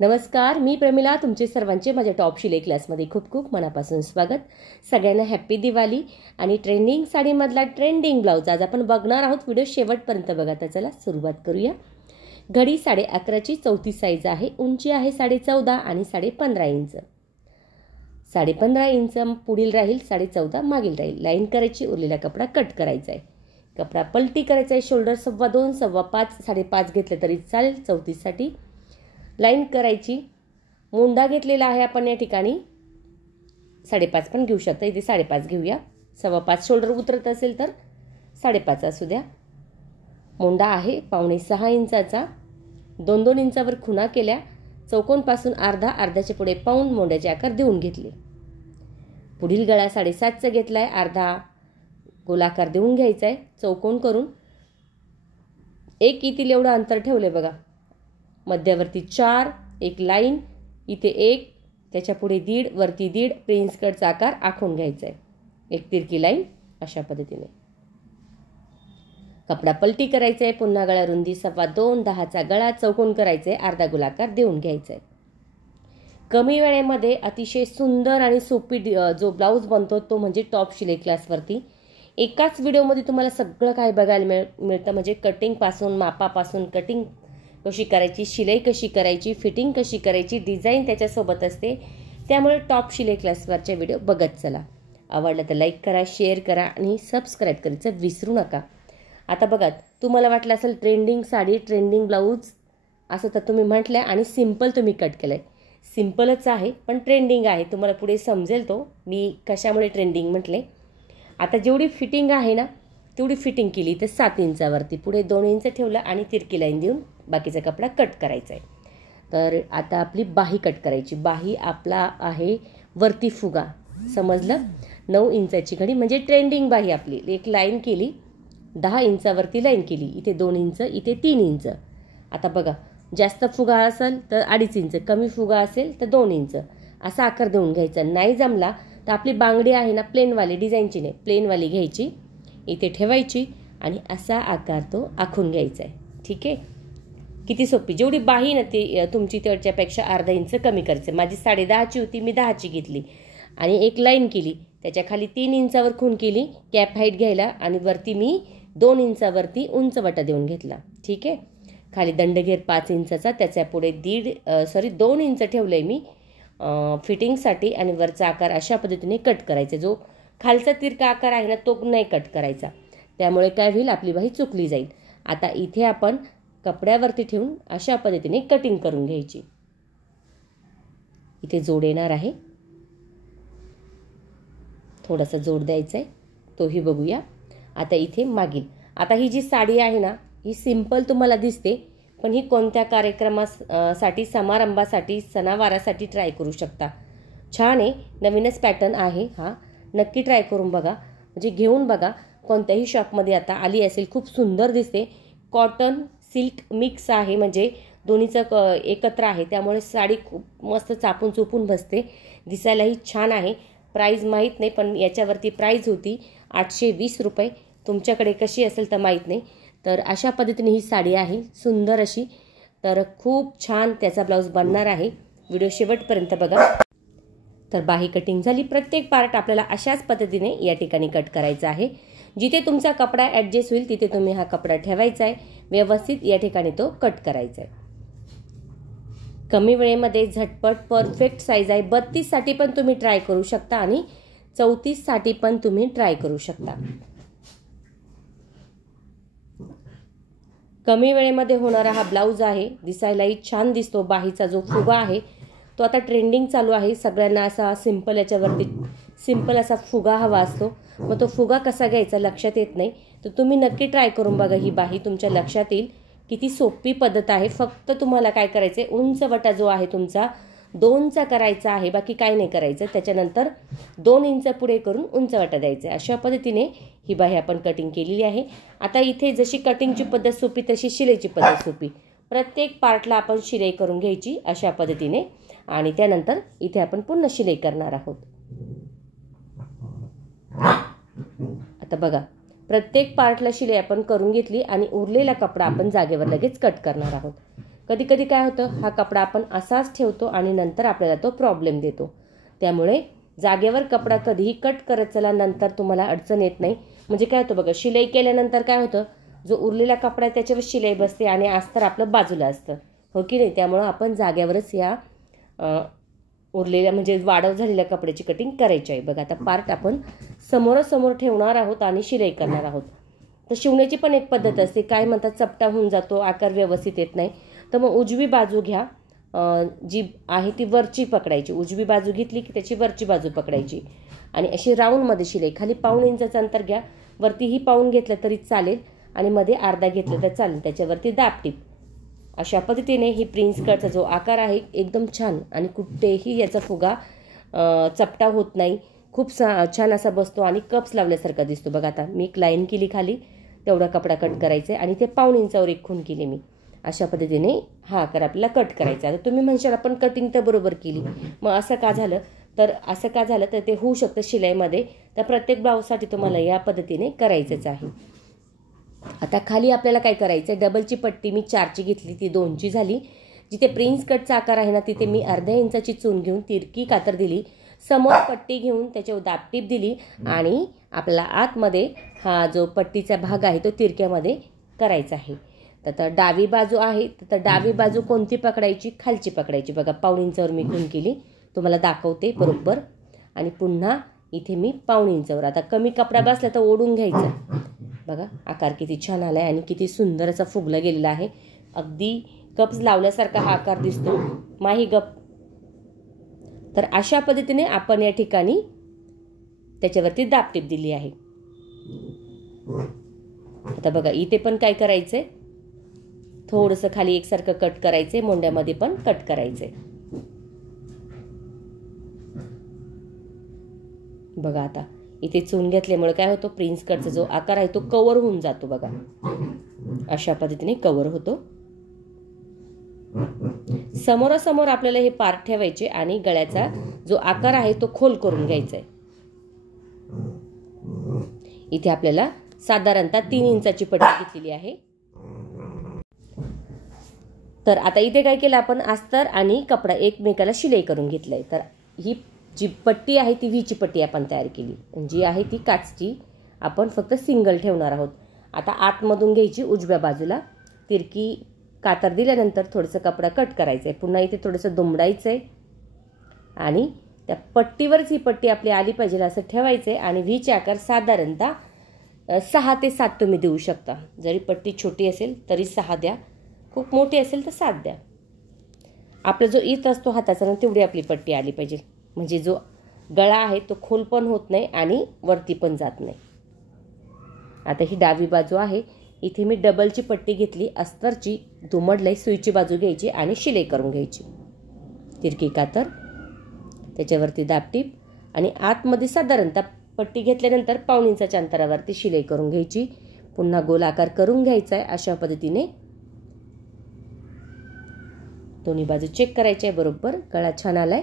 नमस्कार, मी प्रमिला. तुमचे सर्वांचे माझ्या टॉप शिलाई क्लासमध्ये खूप खूप मनापासून स्वागत. सगळ्यांना हॅप्पी दिवाळी. आणि ट्रेंडिंग साडीमधला ट्रेंडिंग ब्लाऊज आज आपण बघणार आहोत. व्हिडिओ शेवटपर्यंत बघा. तर चला सुरुवात करूया. घडी 11.5ची चौथी साईज आहे. उंची आहे 14.5 आणि 15.5 इंच. 15.5 इंच पुढील राहील, 14.5 मागील राहील. लाईन करायची, उरलेला कपडा कट करायचा आहे. कपडा पलटी करायचा आहे. शोल्डर 2.25, 2.25, 5.5 घेतले तरी चालेल. चौथीसाठी लाईन करायची. मुंडा घेतलेला आहे आपण या ठिकाणी. 5.5 पण घेऊ शकता. इथे 5.5 घेऊया. 5.25 शोल्डर उतरत असेल तर 5.5 असू द्या. मुंडा आहे 5.25 इंचाचा. 2-2 इंचावर खुणा केल्या. चौकोनपासून अर्ध्याच्या पुढे पाऊण मोंड्याचे आकार देऊन घेतले. पुढील गळा 7.5चा घेतलाय. अर्धा गोलाकार देऊन घ्यायचा आहे. चौकोन करून 1 येथील एवढं अंतर ठेवले बघा. मध्यावरती 4, एक लाईन, इथे 1, त्याच्या पुढे 1.5, वरती 1.5, प्रिन्स कटचा आकार आखून घ्यायचा आहे. एक तिरकी लाईन अशा पद्धतीने. कपडा पलटी करायचा आहे. पुन्हा गळा रुंदी 2.25, 10चा गळा चौकोन करायचा आहे. अर्धा गोलाकार देऊन घ्यायचा आहे. कमी वेळेमध्ये अतिशय सुंदर आणि सोपी जो ब्लाऊज बनतो तो म्हणजे टॉप शिलाई क्लासवरती. एकाच व्हिडिओमध्ये तुम्हाला सगळं काय बघायला मिळतं. म्हणजे कटिंगपासून, मापापासून, कटिंग कशी करायची, शिलाई कशी करायची, फिटिंग कशी करायची, डिझाईन त्याच्यासोबत असते. त्यामुळे टॉप शिलाई क्लासवरचे व्हिडिओ बघत चला. आवडलं तर लाईक करा, शेअर करा आणि सबस्क्राईब करायचं विसरू नका. आता बघा, तुम्हाला वाटलं असेल ट्रेंडिंग साडी, ट्रेंडिंग ब्लाऊज असं तर तुम्ही म्हटलं आणि सिम्पल तुम्ही कट केलं आहे. सिम्पलच आहे पण ट्रेंडिंग आहे. तुम्हाला पुढे समजेल तो मी कशामुळे ट्रेंडिंग म्हटले. आता जेवढी फिटिंग आहे ना तेवढी फिटिंग केली. तर 7 इंचावरती पुढे 2 इंच ठेवलं आणि तिरकी लाईन देऊन बाकीचा कपडा कट करायचा आहे. तर आता आपली बाही कट करायची. बाही आपला आहे वरती फुगा, समजलं. 9 इंचाची घडी म्हणजे ट्रेंडिंग बाही आपली. एक लाईन केली, 10 इंचावरती लाईन केली. इथे 2 इंच, इथे 3 इंच. आता बघा, जास्त फुगा असेल तर 2.5 इंच, कमी फुगा असेल तर 2 इंच असा आकार देऊन घ्यायचा. नाही जमला तर आपली बांगडी आहे ना प्लेनवाली, डिझाईनची नाही, प्लेनवाली घ्यायची, इथे ठेवायची आणि असा आकार तो आखून घ्यायचा आहे. ठीक आहे. किती सोपी. जेवढी बाही ना ती तुमची त्याच्यापेक्षा अर्धा इंच कमी करायचं. माझी 10.5ची होती, मी 10ची घेतली आणि एक लाईन केली. त्याच्या खाली 3 इंचावर खूण केली कॅप हाईट घ्यायला आणि वरती मी 2 इंचावरती उंचवटा देऊन घेतला. ठीक आहे. खाली दंडघेर 5 इंचाचा, त्याच्या पुढे 2 इंच ठेवलं आहे मी फिटिंगसाठी आणि वरचा आकार अशा पद्धतीने कट करायचा. जो खालचा तिरका आकार आहे ना तो नाही कट करायचा. त्यामुळे काय होईल, आपली बाही चुकली जाईल. आता इथे आपण कपड्यावरती ठेवून अशा पद्धतीने कटिंग करून घ्यायची. इथे जोड येणार आहे, थोडासा जोड द्यायचा आहे, तोही बघूया. आता इथे मागील. आता ही जी साडी आहे ना ही सिंपल तुम्हाला दिसते पण ही कोणत्या कार्यक्रमासाठी, समारंभासाठी, सणावारासाठी ट्राय करू शकता. छान आहे. नवीनच पॅटर्न आहे हा. नक्की ट्राय करून बघा. म्हणजे घेऊन बघा. कोणत्याही शॉपमध्ये आता आली असेल. खूप सुंदर दिसते. कॉटन सिल्क मिक्स आहे, म्हणजे दोन्हीचं एकत्र आहे. त्यामुळे साडी खूप मस्त चापून चुपून बसते. दिसायलाही छान आहे. प्राईज माहीत नाही पण याच्यावरती प्राईज होती 820 रुपये. तुमच्याकडे कशी असेल तर माहीत नाही. तर अशा पद्धतीने ही साडी आहे सुंदर अशी. तर खूप छान त्याचा ब्लाऊज बनणार आहे. व्हिडिओ शेवटपर्यंत बघा. तर बाही कटिंग झाली. प्रत्येक पार्ट आपल्याला अशाच पद्धतीने या ठिकाणी कट करायचा आहे. जिथे तुमचा कपडा ॲडजस्ट होईल तिथे तुम्ही हा कपडा ठेवायचा आहे. व्यवस्थित या ठिकाणी तो कट करायचा आहे. कमी वेळेमध्ये झटपट परफेक्ट साईज आहे. 32 साठी पण तुम्ही ट्राय करू शकता आणि 34 साठी पण तुम्ही ट्राय करू शकता. कमी वेळेमध्ये होणारा हा ब्लाऊज आहे. दिसायलाही छान दिसतो. बाहीचा जो फुगा आहे तो आता ट्रेंडिंग चालू आहे. सगळ्यांना असा सिंपल, याच्यावरती सिंपल असा फुगा हवा असतो. मग तो फुगा कसा घ्यायचा लक्षात येत नाही. तर तुम्ही नक्की ट्राय करून बघा. ही बाही तुमच्या लक्षात येईल. किती सोपी पद्धत आहे. फक्त तुम्हाला काय करायचं आहे, उंचवटा जो आहे तुमचा 2चा करायचा आहे, बाकी काय नाही करायचं. त्याच्यानंतर 2 इंच पुढे करून उंचवटा द्यायचा आहे. अशा पद्धतीने ही बाही आपण कटिंग केलेली आहे. आता इथे जशी कटिंगची पद्धत सोपी तशी शिलाईची पद्धत सोपी. प्रत्येक पार्टला आपण शिलाई करून घ्यायची अशा पद्धतीने आणि त्यानंतर इथे आपण पुन्हा शिलाई करणार आहोत. आता बघा, प्रत्येक पार्टला शिलाई आपण करून घेतली आणि उरलेला कपडा आपण जागेवर लगेच कट करणार आहोत. कधी कधी काय होतं, हा कपडा आपण असाच ठेवतो आणि नंतर आपल्याला तो प्रॉब्लेम देतो. त्यामुळे जागेवर कपडा कधीही कट करत चला, नंतर तुम्हाला अडचण येत नाही. म्हणजे काय होतं बघा, शिलाई केल्यानंतर काय होतं, जो उरलेला कपडा आहे त्याच्यावर शिलाई बसते आणि अस्तर आपलं बाजूला असतं, हो की नाही. त्यामुळं आपण जागेवरच या उरलेल्या म्हणजे वाढव झालेल्या कपड्याची कटिंग करायची आहे. बघा आता पार्ट आपण समोरासमोर ठेवणार आहोत आणि शिलाई करणार आहोत. तर शिवण्याची पण एक पद्धत असते, काय म्हणतात चपटा होऊन जातो, आकार व्यवस्थित येत नाही. तर मग उजवी बाजू घ्या, जी आहे ती वरची पकडायची. उजवी बाजू घेतली की त्याची वरची बाजू पकडायची आणि अशी राऊंडमध्ये शिलाई. खाली 1.5 इंचाचं अंतर घ्या, वरतीही 1.5 घेतलं तरी चालेल आणि मध्ये अर्धा घेतलं तर चालेल. त्याच्यावरती दाबटीप. अशा पद्धतीने ही प्रिन्स कटचा जो आकार आहे एकदम छान आणि कुठेही याचा फुगा चपटा होत नाही. खूप छान असा बसतो आणि कप्स लावल्यासारखा दिसतो. बघा आता मी एक लाईन केली खाली, तेवढा कपडा कट करायचा आहे आणि ते 1.5 इंचावर एक खूण केली मी. अशा पद्धतीने हा आकार आपल्याला कट करायचा. आता तुम्ही म्हणशाल आपण कटिंग तर बरोबर केली, मग असं का झालं, तर ते होऊ शकतं शिलाईमध्ये. तर प्रत्येक ब्लाऊजसाठी तुम्हाला या पद्धतीने करायचंच आहे. आता खाली आपल्याला काय करायचं आहे, डबलची पट्टी मी 4ची घेतली, ती 2ची झाली. जिथे प्रिन्स कटचा आकार आहे ना, तिथे मी अर्ध्या इंचाची चून घेऊन तिरकी कातर दिली. समोर पट्टी घेऊन त्याच्यावर दाबटीप दिली आणि आपल्याला आतमध्ये हा जो पट्टीचा भाग आहे तो तिरक्यामध्ये करायचा आहे. तर डावी बाजू आहे, तर डावी बाजू कोणती पकडायची, खालची पकडायची. बघा 1.5 इंचावर मी खूण केली, तुम्हाला दाखवते बरोबर. आणि पुन्हा इथे मी 1.5 इंचावर. आता कमी कपडा बसला तर ओढून घ्यायचा. बघा आकार किती छान आला आहे आणि किती सुंदर असा फुगला गेलेला आहे. अगदी कप्स लावल्यासारखा हा आकार दिसतो, माही गप. तर अशा पद्धतीने आपण या ठिकाणी त्याच्यावरती दाबटीप दिली आहे. आता बघा इथे पण काय करायचंय, थोडंसं खाली एकसारखं कट करायचंय, मोंड्यामध्ये पण कट करायचंय. बघा आता इथे चून घेतल्यामुळे काय होतं, प्रिन्स कटचा जो आकार आहे तो कव्हर होऊन जातो. बघा अशा पद्धतीने कव्हर होतो. समोरासमोर आपल्याला हे पार्ट ठेवायचे आणि गळ्याचा जो आकार आहे तो खोल करून घ्यायचा आहे. इथे आपल्याला साधारणतः 3 इंचाची पट्टी घेतलेली आहे. तर आता इथे काय केलं आपण, अस्तर आणि कपडा एकमेकाला शिलाई करून घेतलंय. तर ही जी पट्टी आहे ती व्हीची पट्टी आपण तयार केली, जी आहे ती काचची आपण फक्त सिंगल ठेवणार आहोत. आता आतमधून घ्यायची उजव्या बाजूला, तिरकी कातर दिल्यानंतर थोडंसं कपडा कट करायचं आहे. पुन्हा इथे थोडंसं दुमडायचं आहे आणि त्या पट्टीवरच ही पट्टी आपली आली पाहिजे असं ठेवायचं आहे. आणि व्हीचे आकार साधारणतः 6 ते 7 तुम्ही देऊ शकता. जरी पट्टी छोटी असेल तरी 6 द्या, खूप मोठी असेल तर 7 द्या. आपला जो ईत असतो हाताचा ना, तेवढी आपली पट्टी आली पाहिजे. म्हणजे जो गळा आहे तो खोल पण होत नाही आणि वरती पण जात नाही. आता ही डावी बाजू आहे, इथे मी डबलची पट्टी घेतली, अस्तरची दुमडलंय, सुईची बाजू घ्यायची आणि शिलाई करून घ्यायची. तिरकी कातर, त्याच्यावरती दाबटीप आणि आतमध्ये साधारणतः पट्टी घेतल्यानंतर 1.5 इंचाच्या अंतरावरती शिलाई करून घ्यायची. पुन्हा गोल आकार करून घ्यायचा आहे. अशा पद्धतीने दोन्ही बाजू चेक करायचे आहे बरोबर. गळा छान आलाय.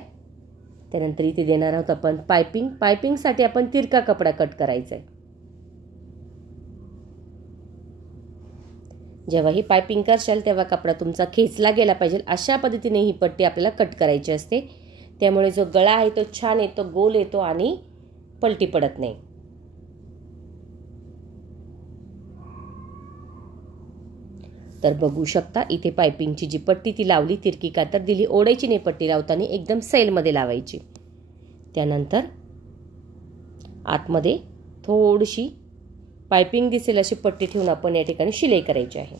त्यानंतर इथे देणार आहोत आपण पायपिंग. पायपिंगसाठी आपण तिरका कपडा कट करायचा आहे. जेव्हा ही पायपिंग करशाल तेव्हा कपडा तुमचा खेचला गेला पाहिजे. अशा पद्धतीने ही पट्टी आपल्याला कट करायची असते. त्यामुळे जो गळा आहे तो छान येतो, गोल येतो आणि पलटी पडत नाही. तर बघू शकता इथे पायपिंगची जी पट्टी ती लावली, तिरकी कातर दिली. ओढायची नाही पट्टी लावताना, एकदम सैलमध्ये लावायची. त्यानंतर आतमध्ये थोडीशी पायपिंग दिसेल अशी पट्टी ठेवून आपण या ठिकाणी शिलाई करायची आहे.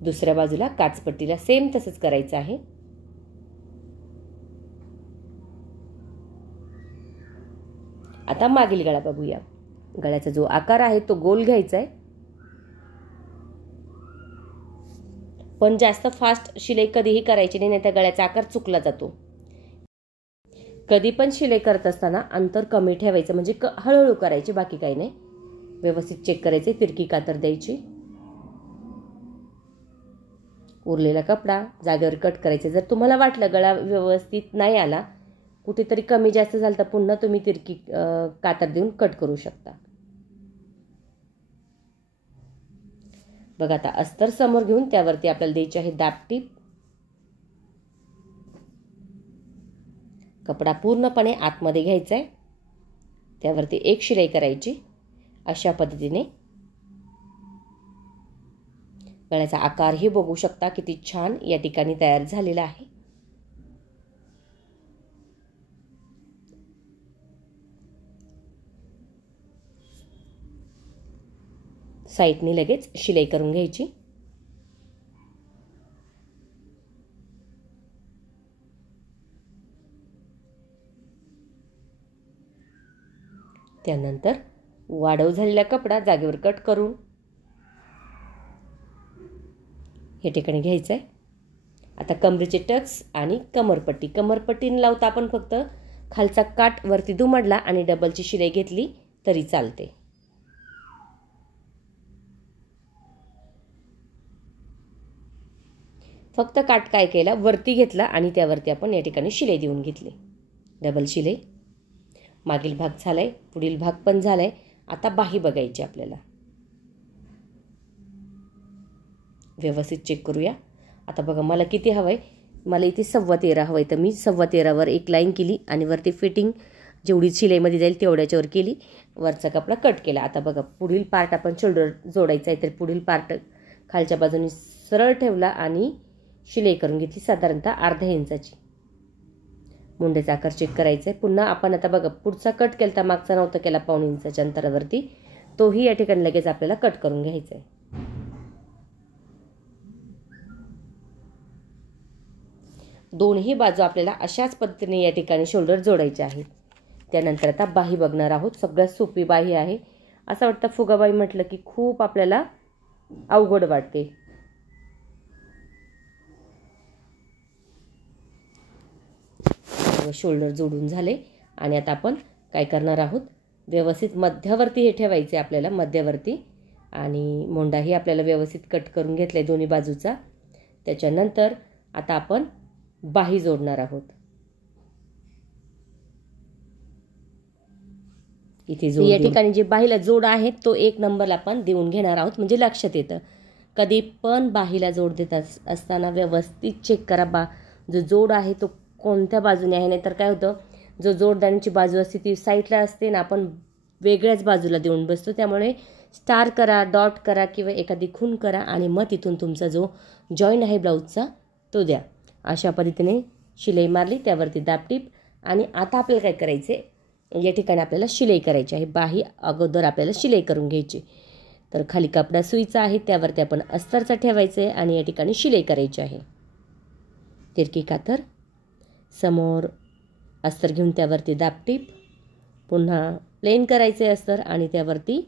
दुसऱ्या बाजूला काचपट्टीला सेम तसंच करायचं आहे. आता मागील गळा बघूया. गळ्याचा जो आकार आहे तो गोल घ्यायचा आहे, पण जास्त फास्ट शिलाई कधीही करायची नाही, नाहीतर गळ्याचा आकार चुकला जातो. कधी पण शिलाई करत असताना अंतर कमी ठेवायचं, म्हणजे हळूहळू करायची, बाकी काही नाही. व्यवस्थित चेक करायचे, तिरकी कातर द्यायची. उरलेला कपडा जागेवर कट करायचा. जर तुम्हाला वाटलं गळा व्यवस्थित नाही आला, कुठेतरी कमी जास्त झालं, तर पुन्हा तुम्ही तिरकी कातर देऊन कट करू शकता. बघा आता अस्तर समोर घेऊन त्यावरती आपल्याला द्यायची आहे दाबटीप. कपडा पूर्णपणे आतमध्ये घ्यायचा आहे, त्यावरती एक शिलाई करायची. अशा पद्धतीने गळ्याचा आकारही बघू शकता किती छान या ठिकाणी तयार झालेला आहे. साईडने लगेच शिलाई करून घ्यायची. त्यानंतर वाढव झालेला कपडा जागेवर कट करून हे ठिकाणी घ्यायचं आहे. आता कमरेचे टक्स आणि कमरपट्टी न लावता आपण फक्त खालचा काठ वरती दुमडला आणि डबलची शिलाई घेतली तरी चालते. फक्त काठ काय केला, वरती घेतला आणि त्यावरती आपण या ठिकाणी शिलाई देऊन घेतली. डबल शिलाई. मागील भाग झालाय, पुढील भाग पण झालाय. आता बाही बघायची आपल्याला. व्यवस्थित चेक करूया. आता बघा मला किती हवंय, मला इथे 13.25 हवंय, तर मी 13.25वर एक लाईन केली आणि वरती फिटिंग जेवढी शिलाईमध्ये जाईल तेवढ्याच्यावर केली, वरचा कपडा कट केला. आता बघा पुढील पार्ट आपण शोल्डर जोडायचा आहे, तर पुढील पार्ट खालच्या बाजूने सरळ ठेवला आणि शिलाई करून घेतली साधारणतः अर्धा इंचाची. मुंड्याचा आकार चेक करायचा आहे. पुन्हा आपण आता बघा पुढचा कट केला तर मागचा नव्हता केला 1.5 इंचाच्या अंतरावरती, तोही या ठिकाणी लगेच आपल्याला कट करून घ्यायचा आहे. दोन्ही बाजू आपल्याला अशाच पद्धतीने या ठिकाणी शोल्डर जोडायचे आहेत. त्यानंतर आता बाही बघणार आहोत. सगळ्यात सोपी बाही आहे. असं वाटतं फुगाबाही म्हटलं की खूप आपल्याला अवघड वाटते. शोल्डर जोडून झाले आणि आता आपण काय करणार आहोत, व्यवस्थित मध्यावरती हे ठेवायचे आपल्याला, मध्यावरती. आणि मोंडाही आपल्याला व्यवस्थित कट करून घेतलाय दोन्ही बाजूचा. त्याच्यानंतर आता आपण बाही जोडणार आहोत. इथे जोड, या ठिकाणी जे बाहीला जोड आहे तो 1 नंबरला आपण देऊन घेणार आहोत, म्हणजे लक्षात येतं. कधी पण बाहीला जोड देत असताना व्यवस्थित चेक करा जो जोड आहे तो कोणत्या बाजूने आहे. नाहीतर काय होतं, जो जोडदारांची बाजू असते ती साईडला असते ना, आपण वेगळ्याच बाजूला देऊन बसतो. त्यामुळे स्टार करा, डॉट करा किंवा एखादी खून करा आणि मग तिथून तुमचा जो जॉईन आहे ब्लाऊजचा तो द्या. अशा पद्धतीने शिलाई मारली, त्यावरती दाबटीप. आणि आता आपल्याला काय करायचे, या ठिकाणी आपल्याला शिलाई करायची आहे. बाही अगोदर आपल्याला शिलाई करून घ्यायची. तर खाली कपडा सुईचा आहे, त्यावरती आपण अस्तरचा ठेवायचं आहे आणि या ठिकाणी शिलाई करायची आहे. तिरकी कातर, समोर अस्तर घेऊन त्यावरती दाबटीप, पुन्हा प्लेन करायचे अस्तर आणि त्यावरती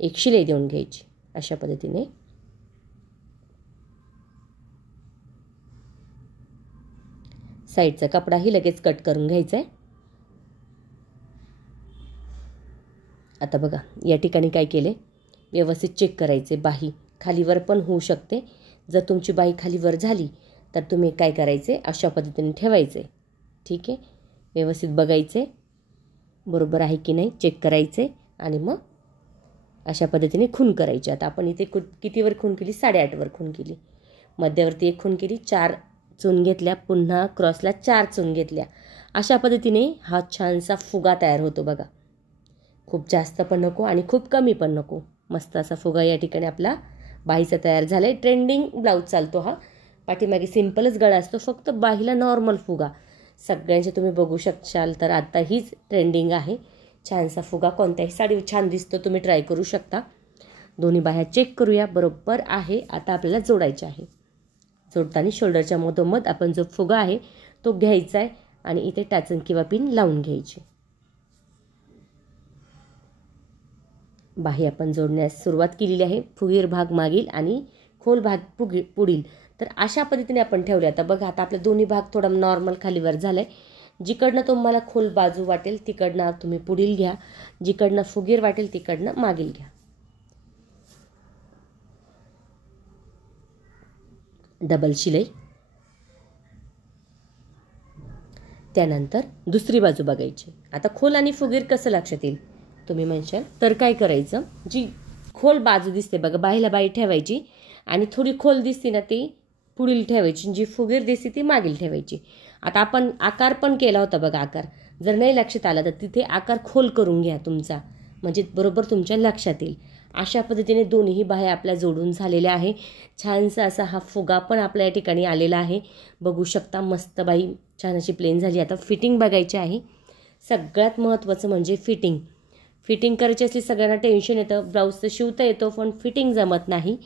एक शिलाई देऊन घ्यायची. अशा पद्धतीने साईडचा कपडाही लगेच कट करून घ्यायचा आहे. आता बघा या ठिकाणी काय केले, व्यवस्थित चेक करायचे. बाही खालीवर पण होऊ शकते. जर तुमची बाही खालीवर झाली तर तुम्ही काय करायचे, अशा पद्धतीने ठेवायचे. ठीक आहे, व्यवस्थित बघायचे बरोबर आहे की नाही, चेक करायचे आणि मग अशा पद्धतीने खून करायची. आता आपण इथे कितीवर खून केली, 8.5वर खून केली. मध्यावरती 1 खून केली, 4 चून घेतल्या, पुन्हा क्रॉसला 4 चून घेतल्या. अशा पद्धतीने हा छानसा फुगा तयार होतो बघा. खूप जास्त पण नको आणि खूप कमी पण नको. मस्त असा फुगा या ठिकाणी आपला बाहीचा तयार झाला आहे. ट्रेंडिंग ब्लाऊज चालतो हा. पाठीमागे सिंपलच गळा असतो, फक्त बाहीला नॉर्मल फुगा. सगळ्यांचे तुम्ही बघू शकशाल तर आता हीच ट्रेंडिंग आहे. छानसा फुगा कोणत्याही साडीवर छान दिसतो, तुम्ही ट्राय करू शकता. दोन्ही बाह्या चेक करूया, बरोबर आहे. आता आपल्याला जोडायचे आहे. जोडताना शोल्डरच्या मधोमध आपण जो फुगा आहे तो घ्यायचा आहे आणि इथे टाचन किंवा पिन लावून घ्यायची. बाही आपण जोडण्यास सुरुवात केलेली आहे. फुगीर भाग मागील आणि खोल भाग पुढील. तर अशा पद्धतीने आपण ठेवले. आता बघा आता आपले दोन्ही भाग थोडा नॉर्मल खालीवर झालाय. जिकडनं तुम्हाला खोल बाजू वाटेल तिकडनं तुम्ही पुढील घ्या, जिकडनं फुगीर वाटेल तिकडनं मागील घ्या. डबल शिलाई. त्यानंतर दुसरी बाजू बघायची. आता खोल आणि फुगीर कसं लक्षात येईल तुम्ही म्हणशाल, तर काय करायचं, जी खोल बाजू दिसते बघा, बाहीला बाही ठेवायची आणि थोडी खोल दिसते ना ती पुढील ठेवायची, जी फुगीर दिसते ती मागील ठेवायची. आता आपण आकार पण केला होता बघा, आकार जर नाही लक्षात आला तर तिथे आकार खोल करून घ्या तुमचा, म्हणजे बरोबर तुमच्या लक्षात येईल. अशा पद्धतीने दोन्ही बाह्या आपल्या जोडून झालेल्या आहे. छानसा असा हा फुगा पण आपल्या या ठिकाणी आलेला आहे, बघू शकता. मस्त बाई छान अशी प्लेन झाली. आता फिटिंग बघायची आहे. सगळ्यात महत्त्वाचं म्हणजे फिटिंग करायची असली सगळ्यांना टेन्शन येतं, ब्लाऊज तर शिवता येतो पण फिटिंग जमत नाही.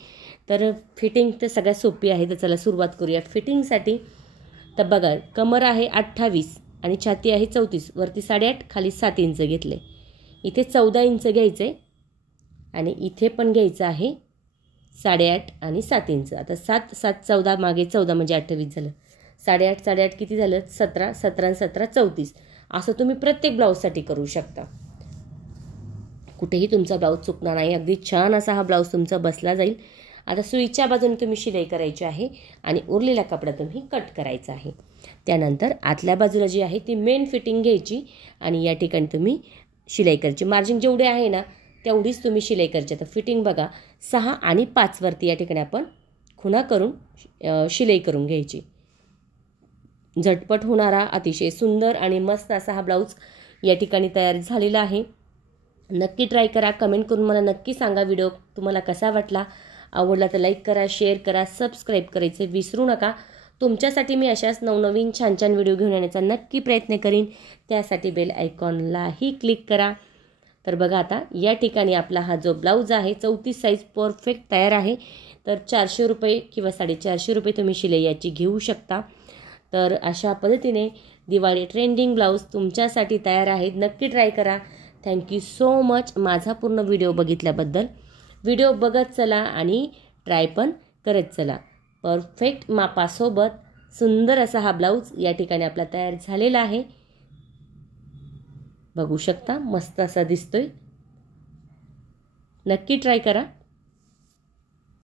तर फिटिंग तर सगळ्यात सोपी आहे. तर चला सुरुवात करूया फिटिंगसाठी. तर बघा, कमर आहे 28 आणि छाती आहे 34, वरती 8.5 खाली 7 इंच घेतले. इथे 14 इंच घ्यायचं आहे आणि इथे पण घ्यायचं आहे 8.5 आणि 7 इंच. आता 7 7 14 मागे 14 म्हणजे 28 झालं. 8.5 8.5 किती झालं? 17 17 आणि 17 34. असं तुम्ही प्रत्येक ब्लाऊजसाठी करू शकता. कुठेही तुमचा ब्लाऊज चुकणार नाही. अगदी छान असा हा ब्लाऊज तुमचा बसला जाईल. आता सुईच्या बाजूने तुम्ही शिलाई करायची आहे आणि उरलेला कपडा तुम्ही कट करायचा आहे. त्यानंतर आतल्या बाजूला जी आहे ती मेन फिटिंग घ्यायची आणि या ठिकाणी तुम्ही शिलाई करायची. मार्जिन जेवढे आहे ना तेवढीच तुम्ही शिलाई करायची. तर फिटिंग बघा, 6 आणि 5 वरती या ठिकाणी आपण खुणा करून शिलाई करून घ्यायची. झटपट होणारा अतिशय सुंदर आणि मस्त असा हा ब्लाऊज या ठिकाणी तयार झालेला आहे. नक्की ट्राय करा. कमेंट करून मला नक्की सांगा व्हिडिओ तुम्हाला कसा वाटला. आवडला तर लाईक करा, शेअर करा, सबस्क्राईब करायचे विसरू नका. तुमच्यासाठी मी अशाच नवनवीन छान छान व्हिडिओ घेऊन येण्याचा नक्की प्रयत्न करीन. त्यासाठी बेल आयकॉनलाही क्लिक करा. तर बघा, आता या ठिकाणी आपला हा जो ब्लाऊज आहे 34 साईज परफेक्ट तयार आहे. तर 400 रुपये किंवा 450 रुपये तुम्ही शिलाई याची घेऊ शकता. तर अशा पद्धतीने दिवाळी ट्रेंडिंग ब्लाऊज तुमच्यासाठी तयार आहेत. नक्की ट्राय करा. थँक्यू सो मच माझा पूर्ण व्हिडिओ बघितल्याबद्दल. व्हिडिओ बघत चला आणि ट्राय पण करत चला. परफेक्ट मापासोबत सुंदर असा हा ब्लाऊज या ठिकाणी आपला तयार झालेला आहे. बघू शकता, मस्त असा दिसतोय. नक्की ट्राय करा.